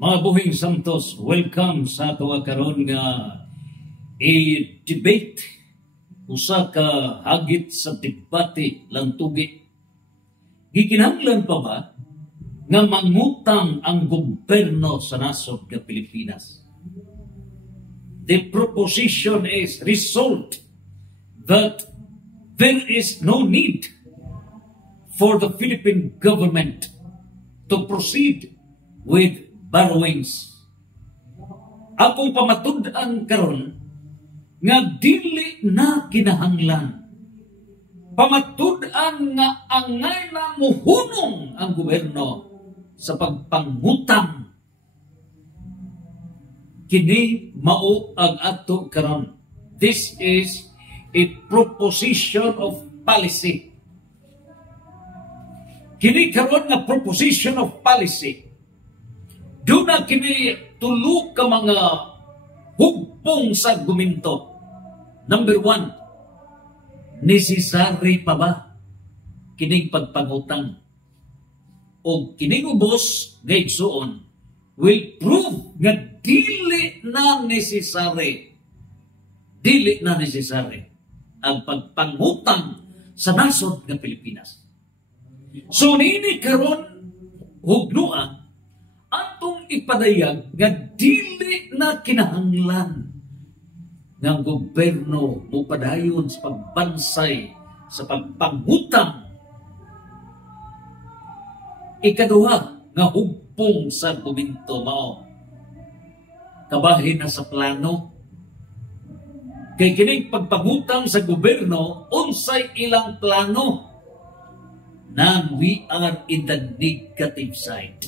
Mga buhing Santos, welcome sa ato karon nga i-debate usa ka hagit sa debate lang tugi. Gikinahanglan pa ba nga mangutang ang gobyerno sa nasod ng Pilipinas? The proposition is result that there is no need for the Philippine government to proceed with borrowings. Akong pamatud-an karon nga dili na kinahanglan. Pamatud-an nga angay na muhunong ang gobyerno sa pagpangutang. Kini mao ang ato karon. This is a proposition of policy. Kini karon nga proposition of policy. Doon na kini tulo ka mga hugpong sa argumento. Number 1, necessary pa ba kining pagpangutang? O kining ubos gaigsuon will prove nga dili na necessary. Dili na necessary ang pagpangutang sa nasod ng Pilipinas. So nini karon hugnuan atong ipadayag nga dili na kinahanglan ng gobyerno mupadayon sa pagbansay sa pagpangutang. Ikaduha nga hugpong sa argumento mao kabahin na sa plano. Kay kining pagpangutang sa gobyerno unsay ilang plano? Nan we are in the negative side.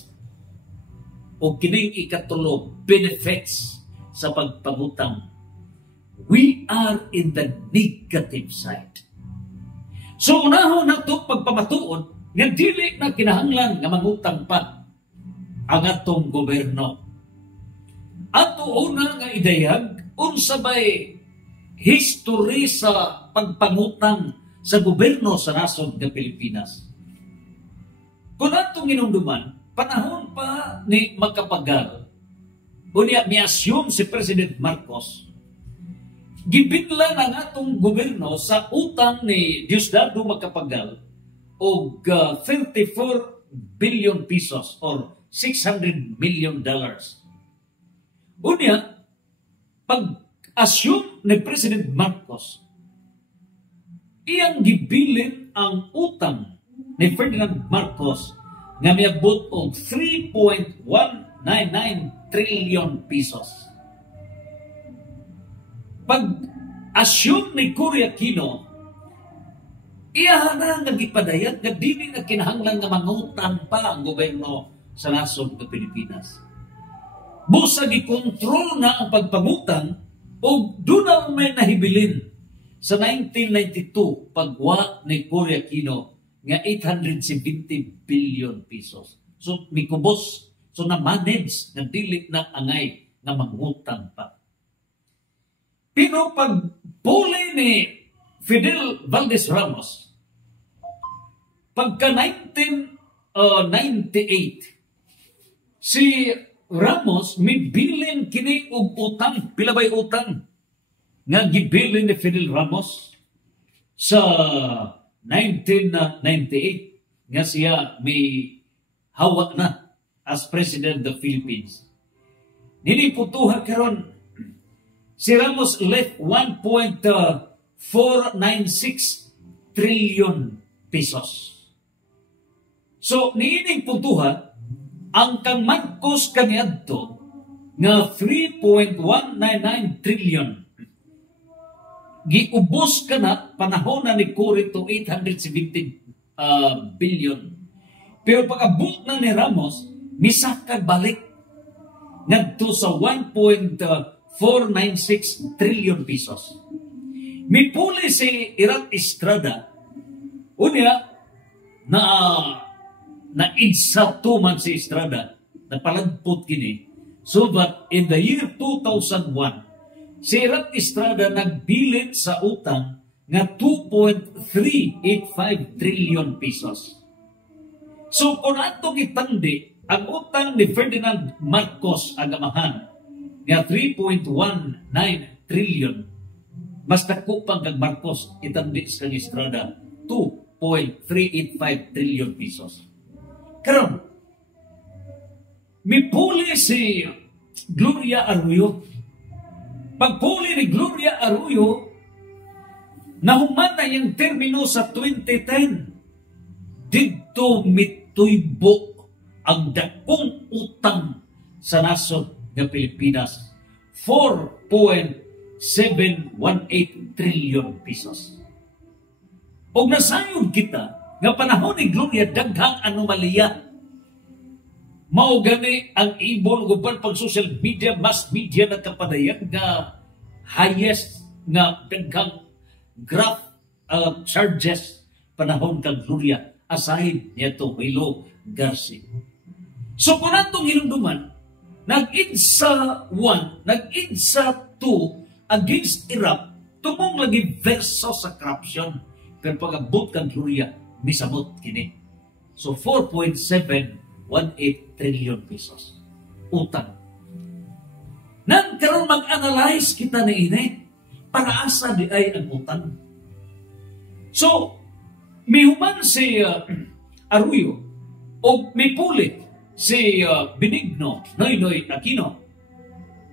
O kining ikatulo, benefits sa pagpangutang. We are in the negative side. So unahon na ito pagpamatuon nga dili na kinahanglan nga mangutang pa ang atong gobyerno. Ato una nga idayag unsa bay history sa pagpangutang sa gobyerno sa nasod ng Pilipinas. Kung atong inumduman, panahon pa ni Macapagal, unya mi-assume si President Marcos, gibinlan ang atong gobyerno sa utang ni Diosdado Macapagal og 34 billion pesos or $600 million. Unya, pag-assume ni President Marcos, iyang gibilin ang utang ni Ferdinand Marcos nga miabot og 3.199 trillion pesos. Pag-assume ni Cory Aquino, iya na nga gipadayag nga dili na kinahanglan nga mangutang pa ang gobyerno sa nasod ng Pilipinas. Busa gikontrol na ang pagpangutang o doon na may nahibilin sa 1992 pagwa ni Cory Aquino nga 870 billion pesos. So, mikubos. So, na-manage na dili na angay na mangutang pa. Pero pag puli ni Fidel Valdez Ramos, pagka 1998, si Ramos mibilin kini og utang, pilabay utang, nga gibilin ni Fidel Ramos sa 1998 nga siya may hawak na as President of the Philippines. Niliputuha karon si Ramos left 1.496 trillion pesos. So niining putuha ang kang Marcos kaniadto nga 3.199 trillion giubos ka na panahon na ni Cory to 870 billion. Pero pag-abot na ni Ramos, misakag balik ngadto sa 1.496 trillion pesos. Mipuli si Irat Estrada, unya na insatu man si Estrada, napalagpot kini, so that in the year 2001, si Irat Estrada nagbilin sa utang nga 2.385 trillion pesos. So kung atong itandi ang utang ni Ferdinand Marcos ang amahan nga 3.19 trillion. Mas dako pang kag Marcos itambis kang Estrada 2.385 trillion pesos. Karon, mipuli si Gloria Arroyo. Pagpuli ni Gloria Arroyo, nahuman na yung termino sa 2010. Dito mituybo ang dakong utang sa nasod ng Pilipinas. 4.718 trillion pesos. O nasayod kita, nga panahon ni Gloria, daghang anomalya. Mao gani ang ibon guban pag social media, mass media na kapadayag nga highest nga daghang graph charges panahon kang Gloria aside nito Hilo Garcia. So kung natong hinumduman, nag-insa 1, nag-insa 2 against Iraq, tumong lagi verso sa corruption. Pero pag-abot kang Gloria, misamot kini. So 4.718 trillion pesos. Utang. Nang karon mag-analyze kita ni ini, para asa di ay ang utang. So, mihuman si Arroyo o mipulit si Benigno Noynoy Aquino.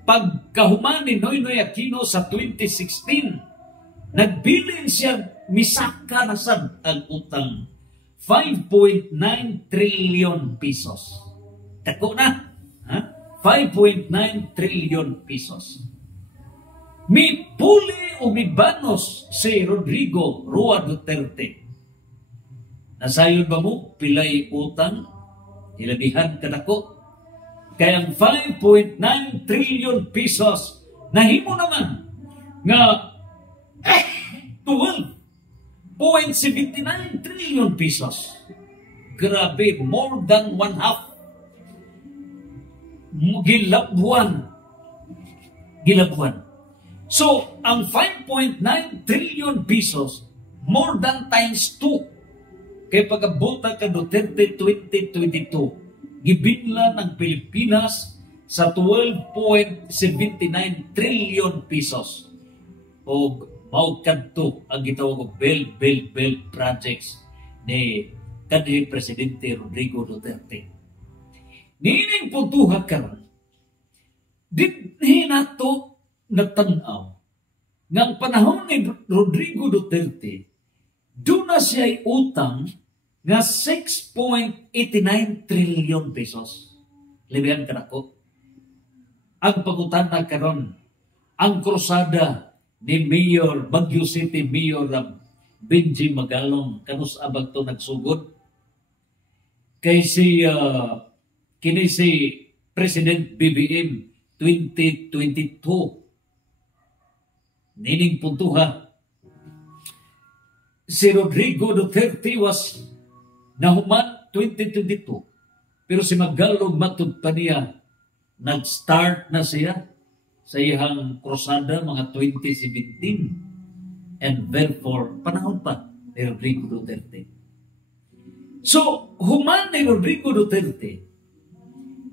Pagkahuman ni Noynoy Aquino sa 2016, nagbilin siya misaka na sad ang utang 5.9 trillion pesos. Dako na. 5.9 trillion pesos. Mipuli o mibanos si Rodrigo Roa Duterte. Nasayod ba mo? Pilay utang? Ilabihan ka dako? Kaya ang 5.9 trillion pesos nahimo naman nga 12.79 trillion pesos. Grabe, more than one half. Gilabuan. So, ang 5.9 trillion pesos, more than times 2. Kaya pag-abutan ka Duterte 2022, gibinla ng Pilipinas sa 12.79 trillion pesos. O maugkanto ang gitawag og Bell projects ni kanhi Presidente Rodrigo Duterte. Nining puntuha karon, dinhi nato natanaw nga ang panahon ni Rodrigo Duterte, doon na siya'y utang nga 6.89 trillion pesos. Libihan ka na ko. Ang pagutan na karon, ang krusada ni Mayor, Baguio City Mayor Benji Magalong, kanus abag to nagsugod. Kay si kini si President BBM 2022. Nining puntuha, si Rodrigo Duterte was nahuman 2022. Pero si Magalong matud pa niya, nag-start na siya sa iyang krusada mga 2017. And therefore, panahon pa ni Rodrigo Duterte. So, human ni Rodrigo Duterte,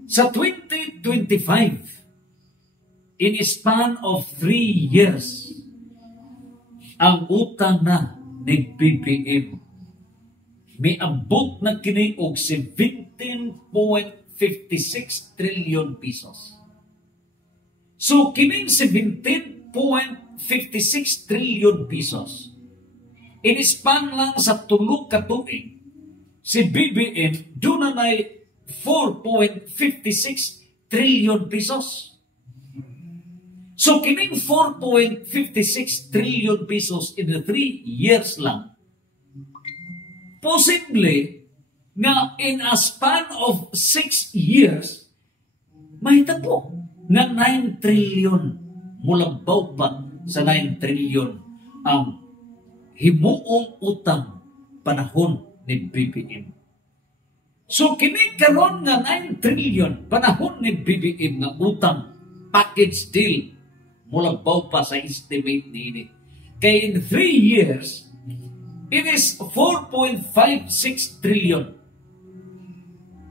sa 2025, in a span of 3 years, ang utang na ni BBM miabot na kini og 17.56 trillion pesos. So kining 17.56 trillion pesos, in a span lang sa 3 ka tuig, si BBM doon na 4.56 trillion pesos. So, kining 4.56 trillion pesos in the 3 years lang, posible nga in a span of 6 years, mahita po nga 9 trillion, mulabaw pa sa 9 trillion ang himuong utang panahon ni BBM. So, kining karon nga 9 trillion panahon ni BBM nga utang package deal, mulabaw pa sa estimate ni ini. Kaya in 3 years, it is 4.56 trillion.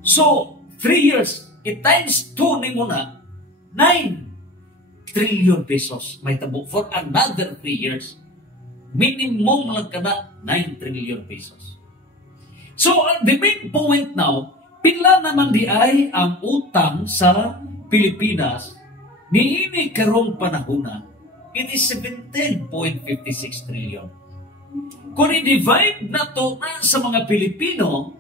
So, 3 years, times 2 ni mo na, 9 trillion pesos may tabo for another 3 years. Minimum lang kada 9 trillion pesos. So, the main point now, pila naman di ay ang utang sa Pilipinas niini karong panahon, it is 17.56 trillion. Kung i-divide na to sa mga Pilipino,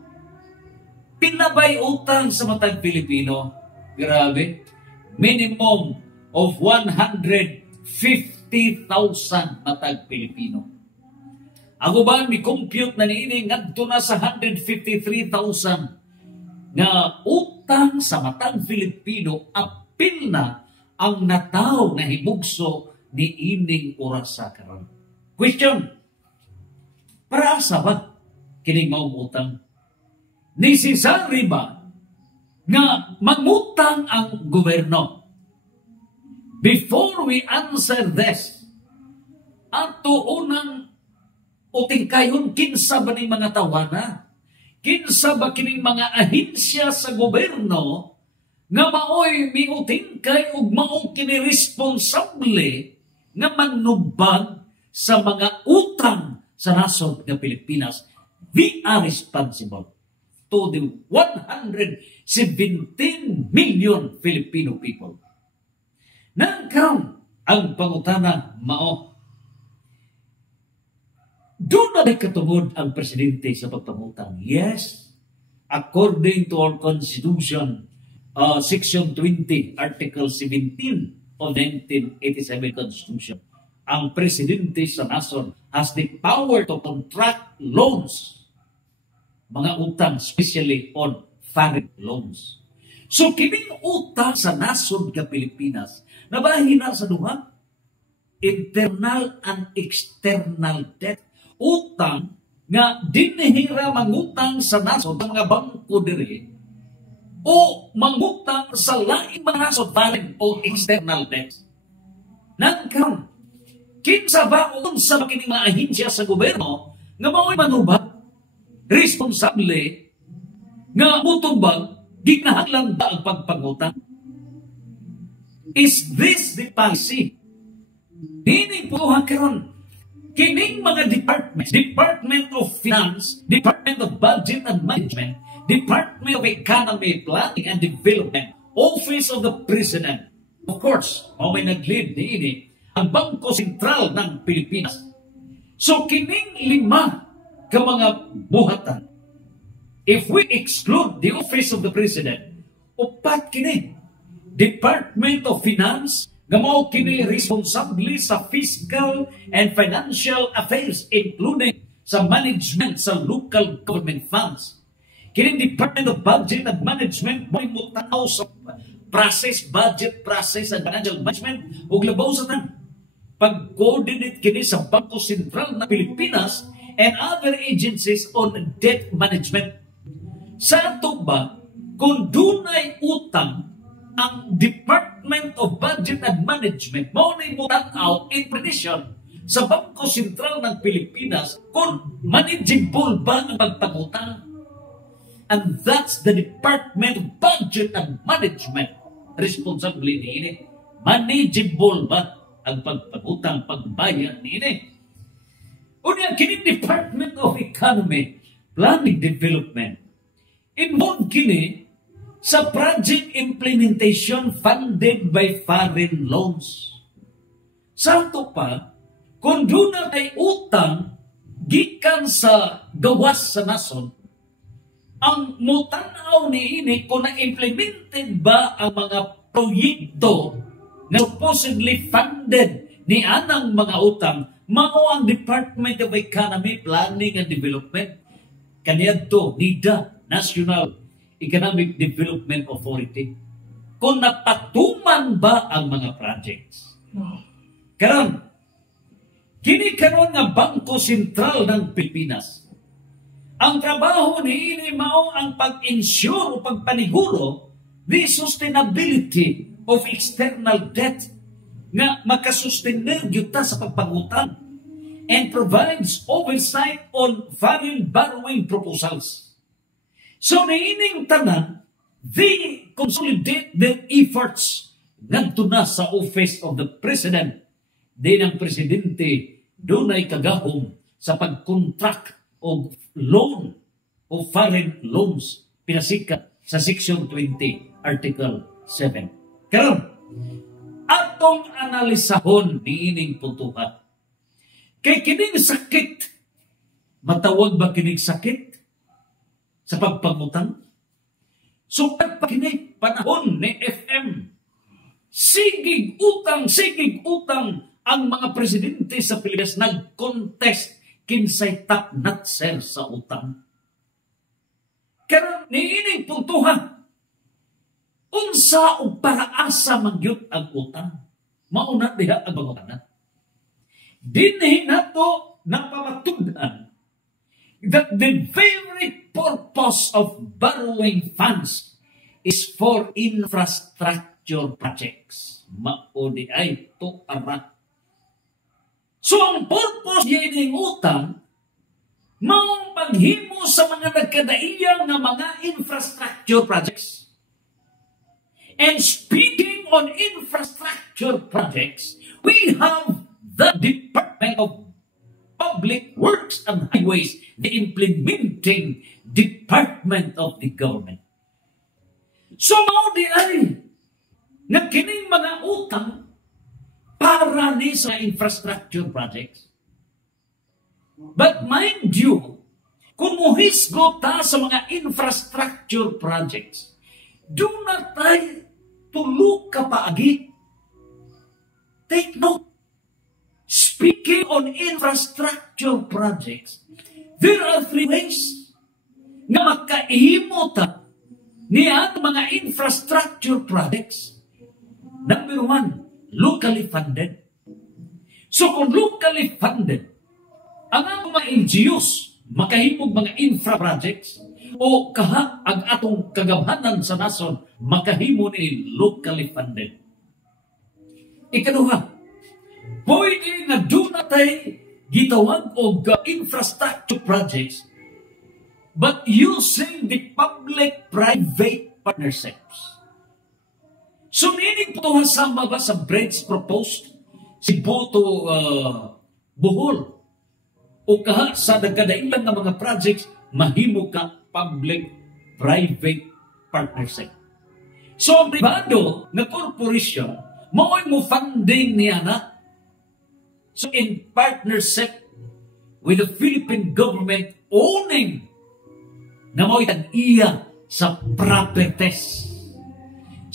pinabay utang sa matag Pilipino, grabe, minimum of 150,000 matag Pilipino. Ako ba, may compute na niini ngadto na sa 153,000 nga utang sa matag Pilipino, apil na ang nataw na hibugso ni ining oras sa karon. Question, para sa ba kining maong utang? Necessary ba nga mangutang ang gobyerno? Before we answer this, ato unang utingkayon kinsa ba ning mga tawana? Kinsa ba kining mga ahensya sa gobyerno nga maoy miutingkay ug mao kini responsable nga manubag sa mga utang sa nasod nga Pilipinas? We are responsible to the 117 million Filipino people. Nangkaron ang pangutana mao, doon na katungod ang presidente sa pagpangutang? Yes, according to our Constitution, Section 20, Article 17 of 1987 Constitution, ang presidente sa nason has the power to contract loans, mga utang, especially on foreign loans. So, kining utang sa nasod nga Pilipinas, nabahin na sa duha, internal and external debt. Utang nga dinihira mangutang sa nasod ng mga bangko diri o mangutang sa laing mga nasod, foreign o external debt. Nangkaron, kinsa ba unsa ba kining mga ahensya sa gobyerno nga mao'y manubag, responsable nga mutubag ginahanglan ba ang pagpangutang? Is this the policy? Hining po karon kining mga departments, Department of Finance, Department of Budget and Management, Department of Economy, Planning and Development, Office of the President. Of course, may nag-lead niini ang Bangko Sentral ng Pilipinas. So kining 5 ka mga buhatan, if we exclude the Office of the President, upat kini Department of Finance, nga mao kini responsable sa fiscal and financial affairs, including sa management sa local government funds. Kini Department of Budget and Management mo mutanaw sa process, budget process and financial management ug labaw sa tan pag-coordinate kini sa Bangko Sentral ng Pilipinas and other agencies on debt management. Sa ato ba, kung dunay utang ang Department of Budget and Management, mao na imutanaw in prediction sa Bangko Sentral ng Pilipinas kung manageable ba ang pagpangutang. And that's the Department of Budget and Management. Responsable niini. Manageable ba ang pagpangutang, pagbayad niini? Unya, kini Department of Economy, Planning, Development, involved kini sa project implementation funded by foreign loans. Santo pa, kung doon na kay utang gikan sa gawas sa nason, ang mutanaw ni ini kung na-implemented ba ang mga proyekto na supposedly funded ni anang mga utang, mao ang Department of Economy, Planning and Development. Kaniadto, NIDA, National Economic Development Authority. Kung napatuman ba ang mga projects? Karon, kini karon nga Bangko Sentral ng Pilipinas, ang trabaho ni ini mao ang pag-ensure o pagpaniguro the sustainability of external debt nga makasustener gyud ta sa pagpangutang and provides oversight on foreign borrowing proposals. So, niining tanan, they consolidate their efforts ngadto na sa office of the president. Di ng presidente dunay kagahom sa pag-contract o loan o foreign loans pinasikat sa Section 20, Article 7. Karon, atong analisahon niining puntuhan. Kay kining sakit, matawag ba kining sakit sa pagpangutang? So, pagpakinig panahon ni FM, sigig utang ang mga presidente sa Pilipinas nag-contest kinsay top notcher sa utang. Karon niining puntuhan, unsa o paraasa magyud ang utang? Mauna diha ang bangunan. Dinhi nato napamatud-an that the very purpose of borrowing funds is for infrastructure projects. Maudi ay to ara. So ang purpose yining utang maong paghimo sa mga nagkadaiyang nga mga infrastructure projects. And speaking on infrastructure projects, we have the Department of Public Works and Highways, the implementing department of the government. So mao di ay nga kining mga utang para ni sa infrastructure projects. But mind you, kung muhisgo ta sa mga infrastructure projects, do not try tulog ka paagi. Take note. Speaking on infrastructure projects, there are three ways nga makaihimo ta niya mga infrastructure projects. Number one, locally funded. So kung locally funded, ang mga NGOs makahimog mga infra projects o kaha ang atong kagamhanan sa nason makahimo ni locally funded. Ikaduha, pwede nga doon natay gitawag og infrastructure projects but using the public-private partnerships. So, nining po sama ba sa bridge proposed si Boto Bohol o kaha sa nagkadailan ng mga projects mahimo ka public-private partnership. So, ang privado na corporation mao'y mo funding niya na. So, in partnership with the Philippine government owning na mao'y tag-iya sa properties.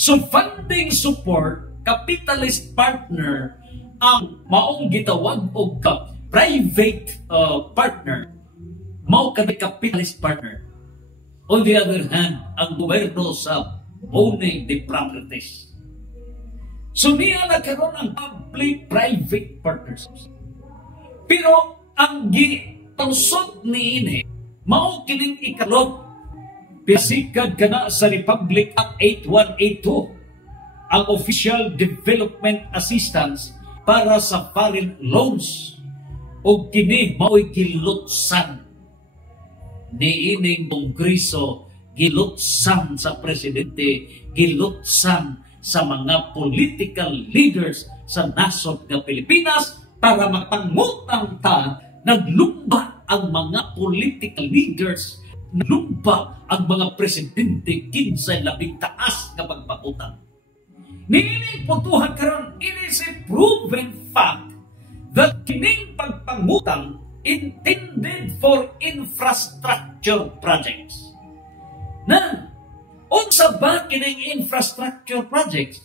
So, funding support, capitalist partner, ang maong gitawag o private partner, mao ka capitalist partner. On the other hand, ang gobyerno sa owning the properties. So, niya nagkaroon ang public-private partnerships. Pero, ang gitusot ni ini, mao kining ikalog, pisikad ka na sa Republic Act 8182, ang Official Development Assistance para sa foreign loans. O kini mao'y gilutsan ni ining Kongreso, gilutsan sa Presidente, gilutsan sa mga political leaders sa nasod ng Pilipinas para mapangutang ta. Naglumba ang mga political leaders, naglumba ang mga presidente kinsay labing taas na pagpangutang. Niining puntuhan karon, it is a proven fact that kining pagpangutang intended for infrastructure projects. Na unsa ba kining infrastructure projects?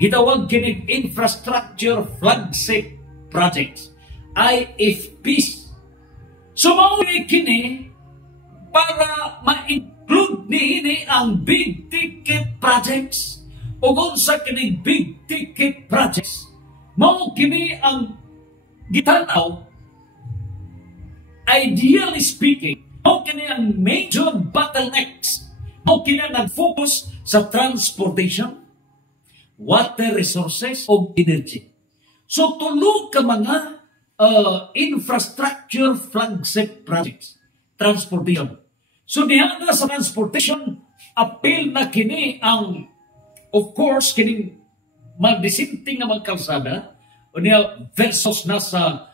Gitawag kining infrastructure flagship projects, IFPs. So mao kini para ma-include niini ang big ticket projects. O unsa kining big ticket projects? Mao kini ang gitanaw, ideally speaking, mao kini ang major bottlenecks. Mao kini nag-focus sa transportation, water resources, o energy. So, tulo ka mga infrastructure flagship projects. Transportation. So, diyan na sa transportation, apil na kini ang, of course, kining magdisinting nga mga kalsada, unya versus nasa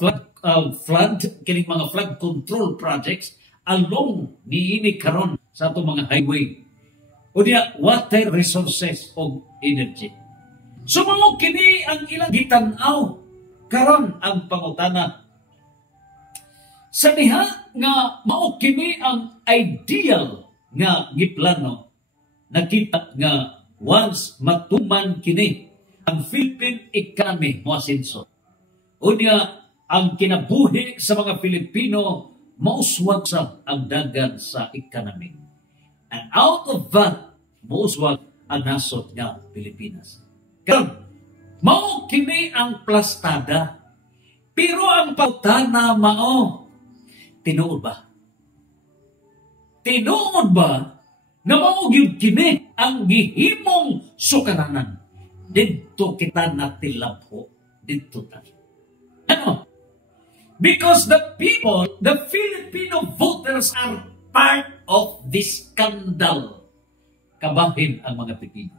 flood, kining mga flood control projects along niini karon sa atong mga highway. Unya water resources o energy. So mao kini ang ilang gitan-aw karon ang pangutana. Sa diha nga mao kini ang ideal nga giplano, nakita nga once matuman kini ang Philippine economy moasinso. Unya ang kinabuhi sa mga Pilipino mauswag sa ang dagan sa economy. And out of that, mauswag ang nasod nga Pilipinas. Karon, mao kini ang plastada. Pero ang pautana mao, tinuod ba? Tinuod ba na mao gyud kini ang gihimong sukaranan? Dito kita natilabho. Dito ta. Ano? Because the people, the Filipino voters are part of this scandal. Kabahin ang mga Pilipino.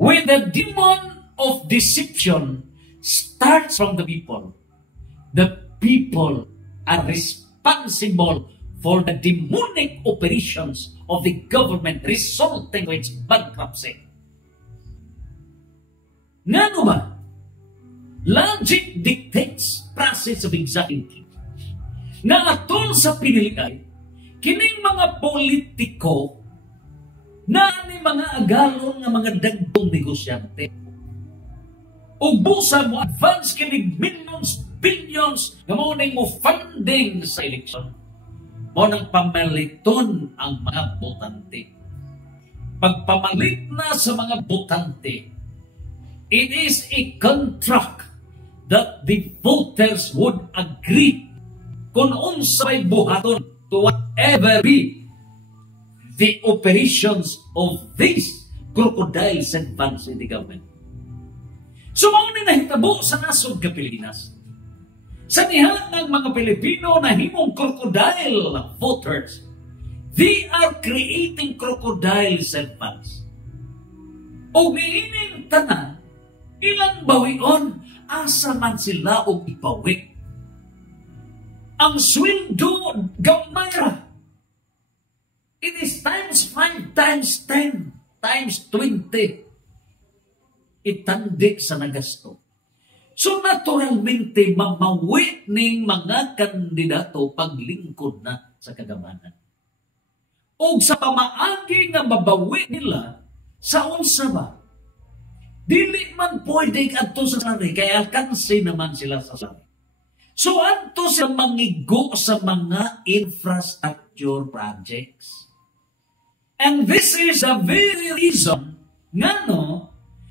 When the demon of deception starts from the people are responsible for the demonic operations of the government resulting to its bankruptcy. Ngano ba? Logic dictates process of executive. Na atol sa piniliay, kining mga politiko na ni mga agalon nga mga dagdong negosyante. Ubusa mo advance kining millions, billions nga mo ning mo funding sa eleksyon. Mo nang pamaliton ang mga botante. Pagpamalit na sa mga botante, it is a contract that the voters would agree kung unsay buhaton to whatever be the operations of these crocodiles and funds in the government. So, mao ni nahitabo sa nasod ka Pilipinas. Sa diha ng mga Pilipino na himong crocodile voters, they are creating crocodiles and funds. O giining tanan, ilang bawion, asa man sila o ipawik. Ang sweldo gamay ra. It is times 5, times 10, times 20. Itandi sa nagasto. So naturalmente mamawi ning mga kandidato paglingkod na sa kagamanan. O sa pamaagi nga mabawi nila sa unsa ba? Dili man pwede adto sa sari, kaya alkansi naman sila sa sari. So, adto sila mangigo sa mga infrastructure projects. And this is the very reason nga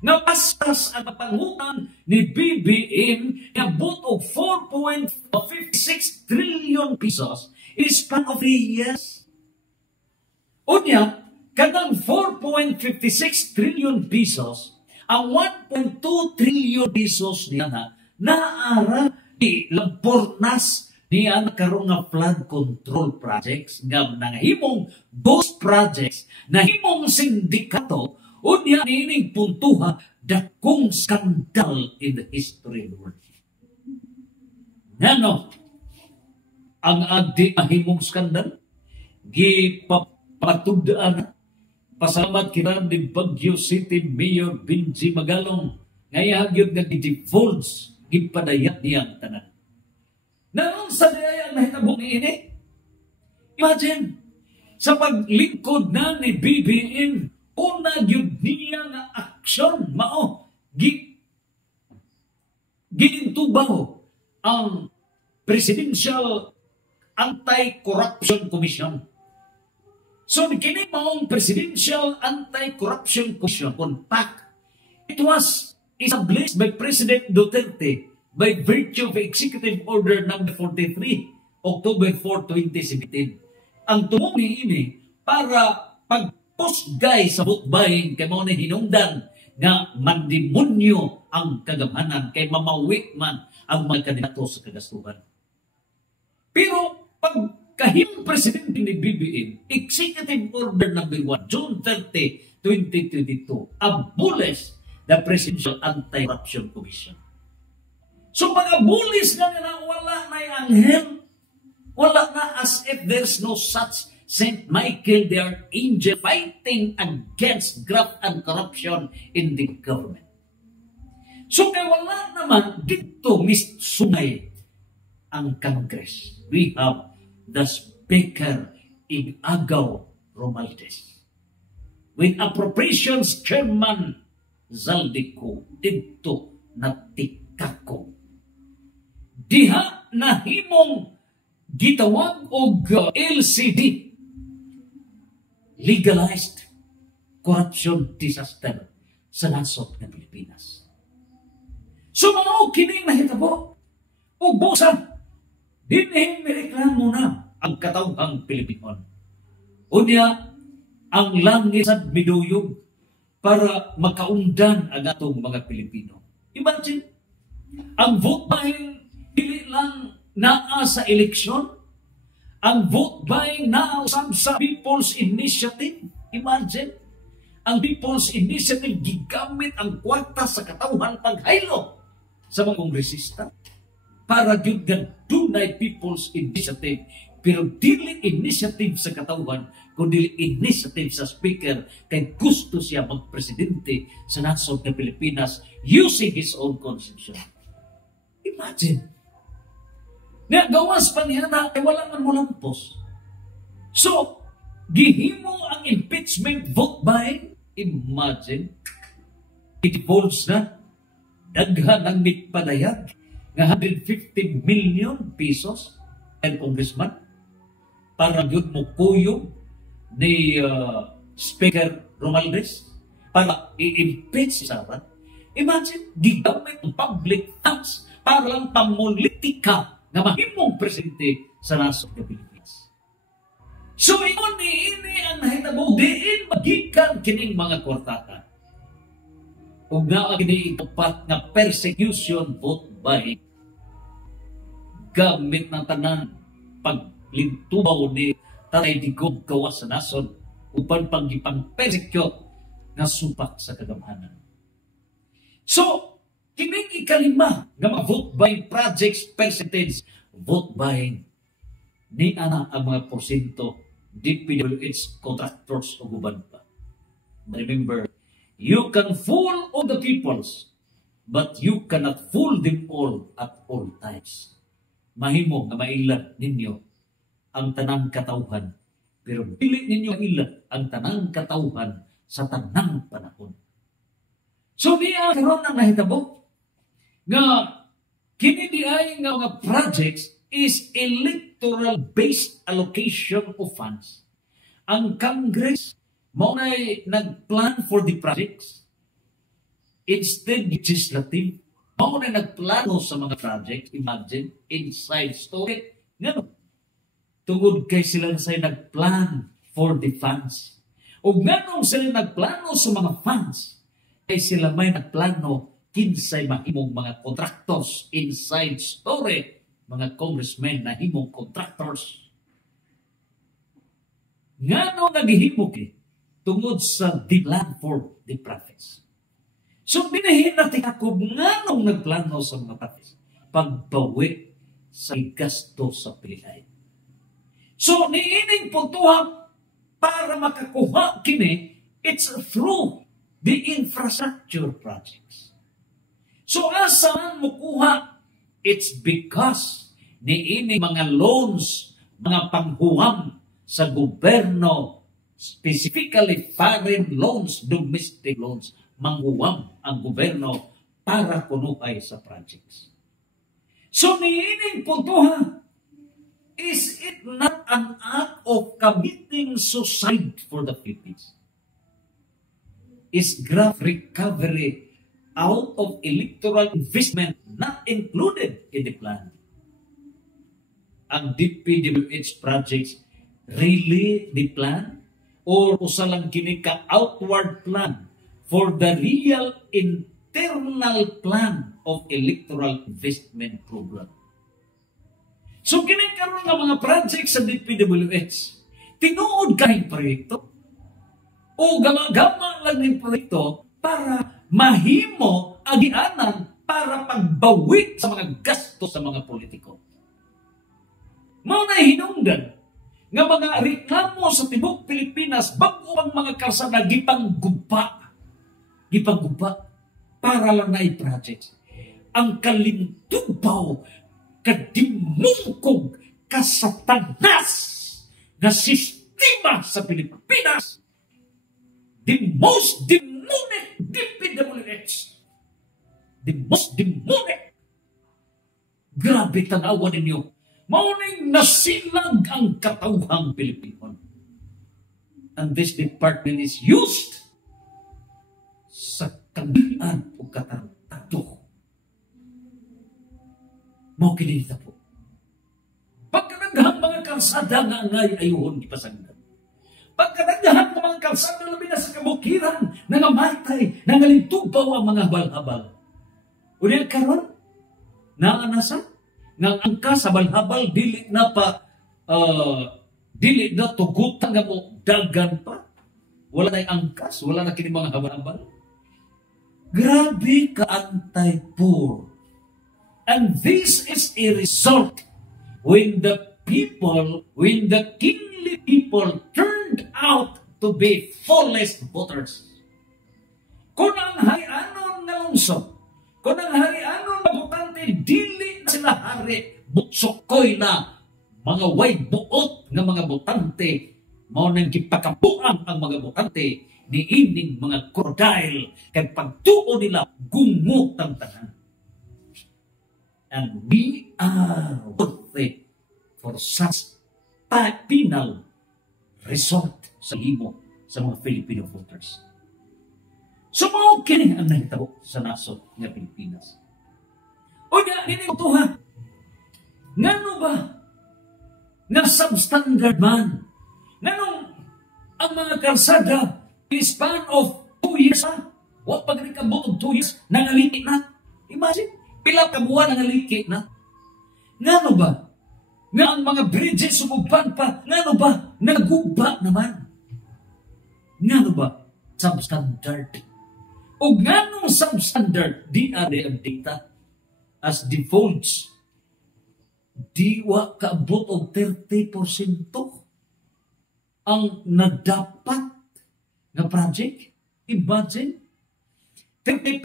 nga pastas ang pangutan ni BBM na buot og 4.56 trillion pesos in span of 3 years. Unya, kanang 4.56 trillion pesos ang 1.2 trillion pesos niya naara di lampornas niya karong nga flood control projects nga nangahimong those projects na himong sindikato o niya nining puntuha dakong skandal in the history of the world. Ngano ang agdi ahimong skandal gipapatudaan. Pasalamat kita ni Baguio City Mayor Benji Magalong ngayag yun nga divulge gipadayat niyang tanan. Nanon sa daya ang nahitabong ini? Imagine, sa paglingkod na ni BBM, una yun niya nga aksyon, ginintubaw ang Presidential Anti-Corruption Commission. So, kini maong Presidential Anti-Corruption Commission, PAC, it was established by President Duterte by virtue of Executive Order No. 43, October 4, 2017. Ang tumuli ini para pagpusgay sa butbayin kay mga hinungdan nga mandimonyo ang kagamanan kay mamawi man ang mga kandidato sa kagastuhan. Pero pag kahimong presidente ni BBM, Executive Order number 1, June 30, 2022, abolish the Presidential Anti-Corruption Commission. So pag-abolish na wala na yung anghel, wala na, as if there's no such Saint Michael, they are angel fighting against graft and corruption in the government. So kaya wala naman dito sungay ang Congress. We have the Speaker Igagaw Romualdez with Appropriations Chairman Zaldico dito natikako. Diha nahimong gitawag og LCD, Legalized Corruption Disaster sa nasod ng Pilipinas. So mga kining nahitabo ug busa dinhi nireklamo na ang katawhang Pilipino. Unya ang langit sa miduyog para makaundan ang atong mga Pilipino. Imagine, ang vote buying dili lang naa sa eleksyon, ang vote buying naa sa People's Initiative. Imagine, ang People's Initiative gigamit ang kwarta sa katawhan paghaylo sa mga kongresista para gyud dunay People's Initiative, pero dili initiative sa katawhan kundi initiative sa speaker kay gusto siya magpresidente sa nasod ng Pilipinas using his own constitution. Imagine, nga gawas pa niya na wala man mulampos. So, gihimo ang impeachment vote buying. Imagine, it involves na daghan ang mitpadayag nga 150 million pesos and congressman para yun mo kuyo ni Speaker Romualdez para i-impeach si Sara. Imagine, gigamit ang public funds para lang pamulitika na mahimong presidente sa nasod ng Pilipinas. So, ini ang nahitabo, diin magikan kining mga kwartata. Ug naa kini itupat nga persecution vote buying gamit ng tanan paglintubaw ni Tatay Digong gawas sa nasod upan panggipang persecute nga supak sa kagamhanan. So, kining ikalima nga mga vote buying projects percentage vote buying ni ana ang mga porsyento DPWH contractors o guban pa. Remember, you can fool all the peoples, but you cannot fool them all at all times. Mahimo nga mailan ninyo ang tanang katawhan, pero dili ninyo mailan ang tanang katawhan sa tanang panahon. So niya karon ang nahitabo nga kini di ay nga mga projects is electoral-based allocation of funds. Ang Congress mao nay nagplan for the projects. Instead, legislative, mao nay nagplano sa mga projects. Imagine, inside story. Ngano? Tungod kay sila na say nagplan for the funds. O nganong sila nagplano sa mga funds, kay sila may nagplano kinsay mahimong mga contractors. Inside story, mga congressmen na himong contractors. Ngano nagihimo ki tungod sa the plan for the profits. So binahin natin ako nganong nagplano sa mga profits. Pagbawi sa gasto sa pilihan. So niining puntuhan para makakuha kini, it's through the infrastructure projects. So asaan mo kuha? It's because niining mga loans, mga panghuham sa gobyerno, specifically foreign loans, domestic loans, manghuwam ang gobyerno para kunuhay sa projects. So niining puntuhan, is it not an act of committing suicide for the Philippines? Is graft recovery out of electoral investment not included in the plan? Ang DPWH projects really the plan? Or usa lang kini ka outward plan for the real internal plan of electoral investment program? So kinikaroon nga mga project sa DPWH, tinuod kahing proyekto o gama-gama lang ng proyekto para mahimo agianan para pagbawi sa mga gasto sa mga politiko. Mao na hinungdan nga mga reklamo sa tibok Pilipinas bago ang mga kalsada gipangguba para lang na i-project. Ang kalintubaw kadimungkog kasatanas na sistema sa Pilipinas, the most demonic DPWH, the most demonic. Grabe tanawan ninyo. Mauning nasilag ang katawhang Pilipino. And this department is used sa kamian o katartado. Mao kinita po. Pagkanagdahan mga kalsada nga ngay ayuhon ipasagdan. Pagkanagdahan ng mga kalsada labi na sa kabukiran, nangamatay, nangalintubaw ang mga habal-habal. Unil karon na anasa, nga angka sa balhabal dili na tugutan nga mo dagan pa. Wala na angkas, wala na kini mga habal-habal. Grabe ka anti-poor. And this is a result when the kingly people turned out to be flawless voters. Kung ang hari-anon na lungsod, kung ang hari-anon na butante, dili na sila hari, butsokoy na mga way buot ng mga butante, mao nang gipakabuang ang mga butante ni ining mga crocodile, kay pagtuo nila gungot ang tanan. And we are worthy for such penal resort sa himo sa mga Filipino voters. So, mao kini ang nahitabo sa nasod nga Pilipinas. O nga, nini ito ha, ngano ba nga substandard man? Nganong ang mga kalsada in span of 2 years ha? Wa pagkakabot of 2 years, nangaliki na. Imagine, pila ka buwan nangaliki na. Ngano ba? Nga ang mga bridges sumugpan pa, ngano ba? Naguba naman. Ngano ba? Substandard. O nganong substandard, di ade ang data as divulged. Diwa kaabot og 30% ang nadapat na project. Imagine, 30%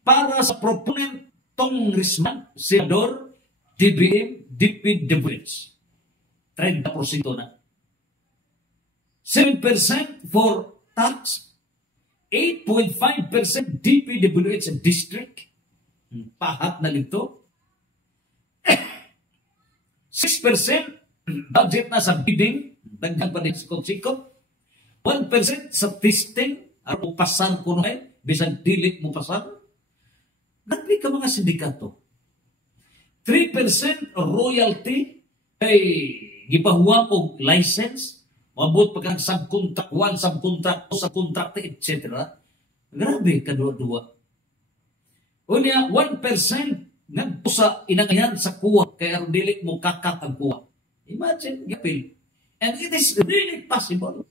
para sa proponent Congressman, Senador, DBM, DPWH. 30% na. 7% for tax, 8.5% DPWH district. Pahat na lito. 6% budget na sa bidding, dagdag pa din sa sikot. 1% sa testing, araw pasar ko na bisan dilit mo pasar. Nagli ka mga sindikato. 3% royalty, ay gipahuwang og license, mabot pagkang subcontract 1, subcontract 2, subcontract, etc. Grabe, kadua-dua. O niya, 1% nagpo sa inangayan sa kuwa, kaya dili mo kakat ang kuwa. Imagine, gapil. And it is really possible.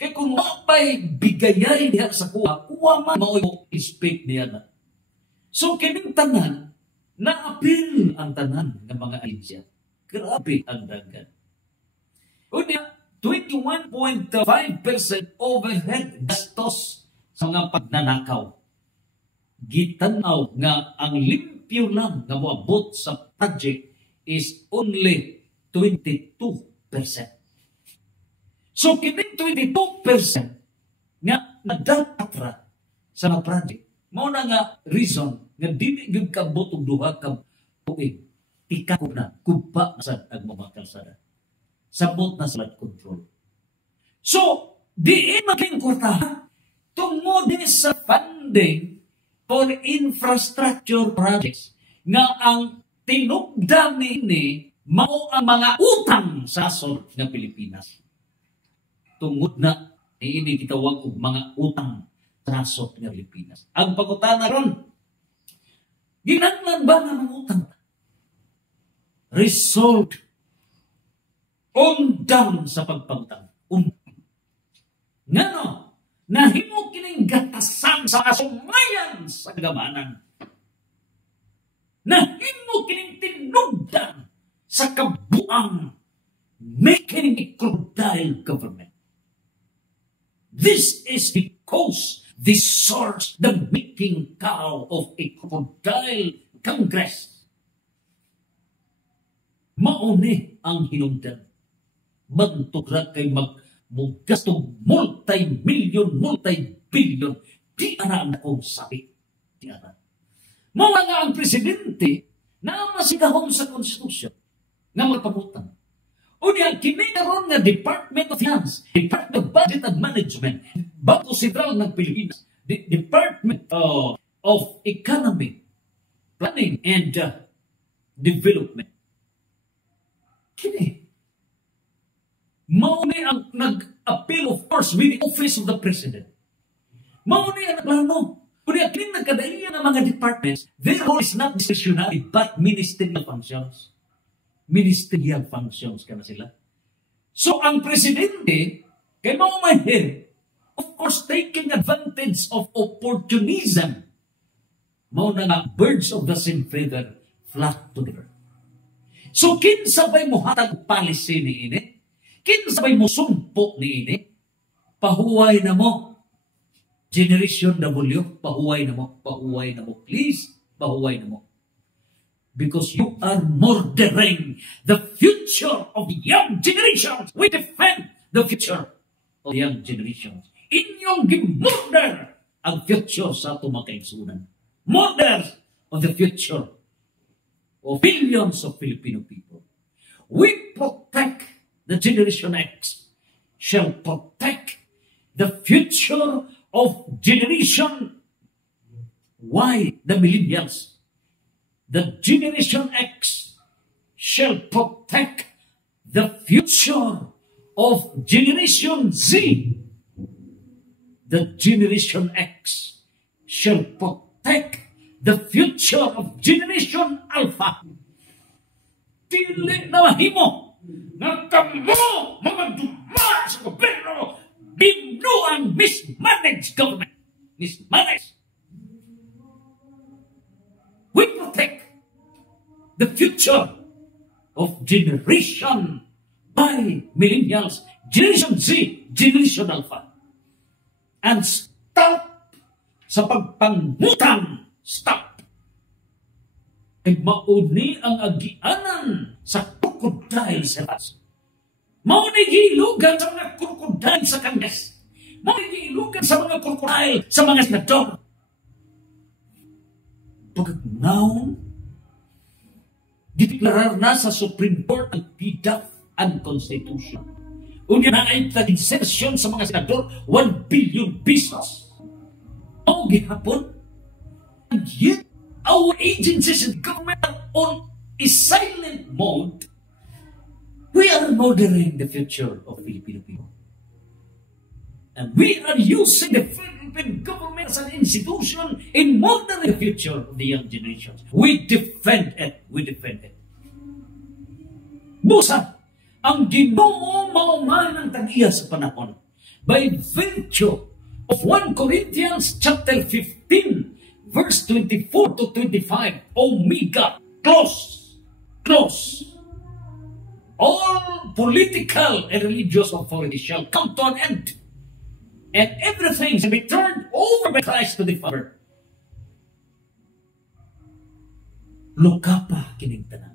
Kaya kung mapay bigayay diha sa kuwa, kuwa man mo-speak niya na. So, kining tanan, na-appeal ang tanan ng mga ahensya. Grabe ang dagan. O niya, 21.5% overhead gastos sa mga pagnanakaw. Gitanaw nga ang limpyo lang nga moabot sa project is only 22%. So, kining 22% nga nadapatra sa mga project, mao na nga reason nga dili gyud kabot og duha ka tuig. Ika ko na kuba sa ang mga kalsada. Sabot na sa control. So, di maging kwarta tungod din sa funding for infrastructure projects nga ang tinugdam ni mao ang mga utang sa asol ng Pilipinas. Tungod na ini gitawag og mga utang sa asol ng Pilipinas. Ang pangutana ron, ginahanglan ba nga mga utang? result undang sa pagpangutang. Ngano, nahimo kining gatasan sa asumayan sa kagamanan. Nahimo kining tinugdan sa kabuang making a crocodile government. This is because the source, the making cow of a crocodile Congress. Mauni ang hinungdan. Mantugra kay magmugastong multi-million, multi-billion. Di ana ang akong sabi. Di ana. Mao nga ang presidente na masigahom sa konstitusyon nga magpangutang. O niya, kinikaroon nga Department of Finance, Department of Budget and Management, Bangko Sentral ng Pilipinas, Department of Economy, Planning and Development. Kini. Mauni ang nag-appeal, of course, with the office of the President. Mauni ang plano. Kung kini nagkadaiya ng mga departments, their role is not discretionary, but ministerial functions. Ministerial functions ka na sila. So, ang presidente, kay maumahir, of course, taking advantage of opportunism, mauna nga, birds of the same feather flock together. So, kinsabay mo hatag policy ni ini, kinsabay mo sumpo ni ini, pahuway na mo, Generation W, pahuway na mo, please, pahuway na mo. Because you are murdering the future of the young generations. We defend the future of the young generations. Inyong gimurder ang future sa ato mga kaigsunan. Murder of the future of billions of Filipino people. We protect the Generation X, shall protect the future of Generation Y, the millennials. The Generation X shall protect the future of Generation Z. The Generation X shall protect the future of Generation Alpha. Dili na mahimo na kamo mga dumar sa gobyerno binuang mismanaged government. Mismanaged. We protect the future of Generation Y, millennials, Generation Z, Generation Alpha. And stop sa pagpangutang. Stop. Ay mauni ang agianan sa crocodile sa las. Mauni gilugan sa mga crocodile sa Congress. Mauni gilugan sa mga crocodile sa mga senador. Pagkagnaon, dideklarar na sa Supreme Court ang PDAF unconstitutional. Unya na ay insertion sa mga senador 1 billion pesos. O gihapon, and yet our agencies and government are on a silent mode. We are murdering the future of Filipino people. And we are using the Philippine government as an institution in murdering the future of the young generations. We defend it. We defend it. Busa, ang Ginoo mauman ang tagiya sa panahon by virtue of 1 Corinthians chapter 15 verse 24 to 25. Omega, close. All political and religious authority shall come to an end, and everything shall be turned over by Christ to the Father. Lokapa kining tanan.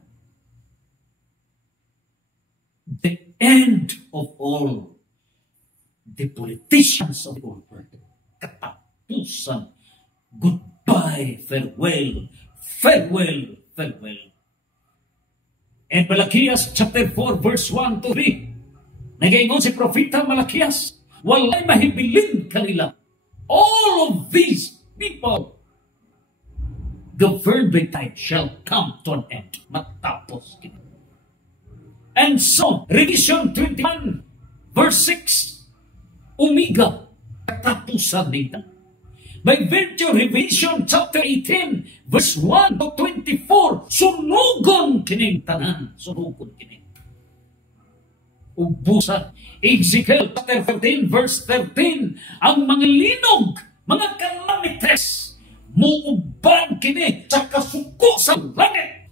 The end of all the politicians of the old world. Katapusan. Goodbye, farewell, farewell, farewell. And Malakias chapter 4 verse 1 to 3. Nagaingon si Propeta Malakias, walay mahibilin kanila. All of these people governed by time shall come to an end. Matapos kita. And so, Revelation 21 verse 6, Omega, katapusan nila. by virtue of Revelation chapter 18, verse 1 to 24, sunugon kining tanan. Sunugon kining. Ubusa. Ezekiel chapter 13, verse 13, ang mga linog, mga calamities, muuban kini sa kasuko sa langit.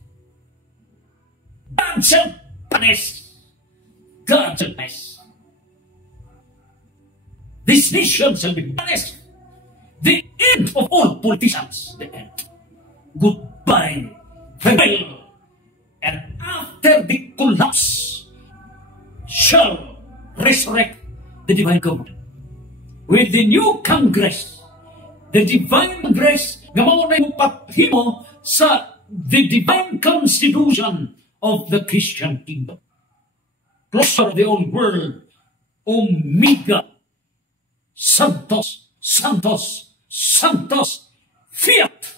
God shall punish. God shall punish. This nation shall be punished. The end of all politicians. The end. Goodbye. Farewell. And after the collapse shall resurrect the divine government. With the new Congress, the divine Congress, gamaw na yung paghimo sa the divine constitution of the Christian kingdom. Closer of the old world, Omega, Santos, Santos, Santos, Fiat,